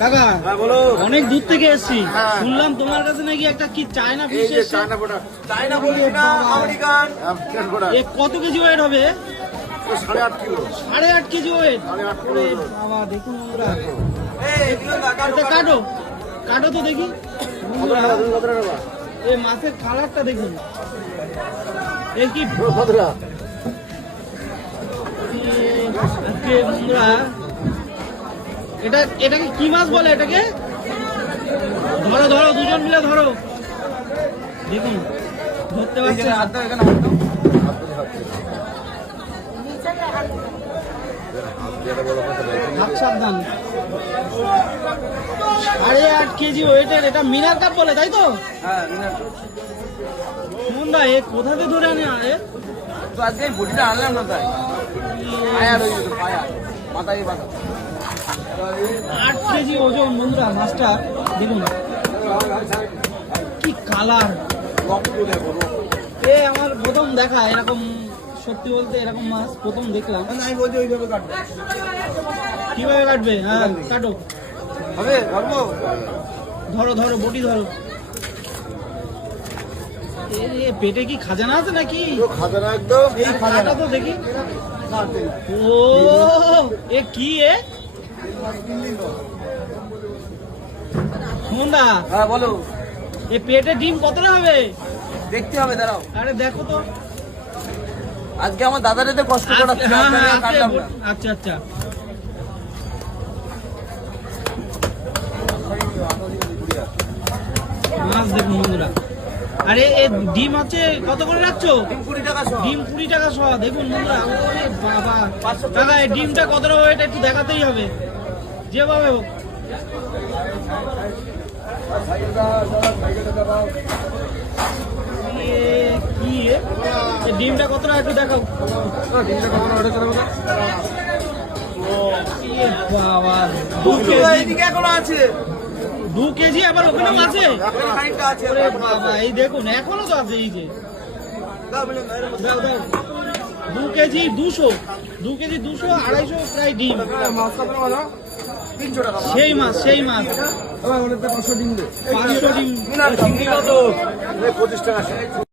কাকা বলো। অনেক দূর থেকে এসেছি, হ্যাঁ। শুনলাম তোমার কাছে নাকি একটা কি চায়না ফিশ এসেছে। চায়না বলি না, আমেরিকান। এ কত কেজি ওয়েট হবে? 8.5 কিলো। 8.5 KG wait. 8.5 কিলো। ওরে বাবা, দেখুন বন্ধুরা, এগুলো এটা কাটো কাটো তো দেখি বন্ধুরা। কত টাকা? এই মাছের কালারটা দেখুন, এ কি কত টাকা? আজকে বন্ধুরা, এটাকে কি মাছ বলে? এটাকে ধরো ধরো, দুজন মিলে ধরো। দেখুন, ধরতে পারছে না। হাত সাবধান। 8.5 কেজি ওয়েটের এটা মিনার কাপ বলে, তাই তো? হ্যাঁ, মিনার। সুমনদা, এ কোথা থেকে ধরে আনে? তো আজকে এই বডিটা আনলাম না তাই। পায়া রয়ে গেছে, পায়া। মাথায় বাঁধা। 8 কেজি ওজন বন্ধুরা মাছটা। দেখুন কি কালার। রক্ত দেখো, রক্ত। এ আমার প্রথম দেখা এরকম, সত্যি বলতে এরকম মাছ প্রথম দেখলাম। আমি বলছি ওইভাবে কাটবে। কিভাবে কাটবে? হ্যাঁ, কাটো। হবে, ধরবো? ধরো ধরো, বটি ধরো। এ পেটে কি খাজানা আছে নাকি? খাজানা একদম। এই কাটা তো দেখি। ও, এ কি এ? সুমনদা, হ্যাঁ বলো। এ পেটে ডিম কতটা হবে? দেখতে হবে, দাঁড়াও। আরে দেখো তো। আজকে আমার দাদার এতে কষ্ট করাচ্ছে। হ্যাঁ, হ্যাঁ, কাটলাম না। আচ্ছা আচ্ছা। মাছ দেখুন বন্ধুরা। আরে এ ডিম আছে কত করে রাখছো? 20 টাকা সহ। ডিম 20 টাকা সহ। দেখুন বন্ধুরা, ওরে বাবা। দাদা, এই ডিমটা কতটা ওয়েট একটু দেখাতেই হবে, যেভাবে হোক। এ কি এ? এই ডিমটা কতটা একটু দেখাও। এ বাবা, 2 কেজি। এইদিকে এখনো আছে। 2 কেজি আবার ওখানেও আছে? এখনো খানিকটা আছে। ওরে বাবা, এই দেখুন এখনো তো আছে। এই যে দাও, মিলে দাও, এর মধ্যে। দাও দাও। 2 কেজি 200, 2 কেজি 200, 250 প্রায় ডিম। মাছ কত টাকা? 300 টাকা। সেই মাছ, সেই মাছ। 500 ডিম দে। 500 ডিম। মিনার চিংড়ি কত? 25 টাকা।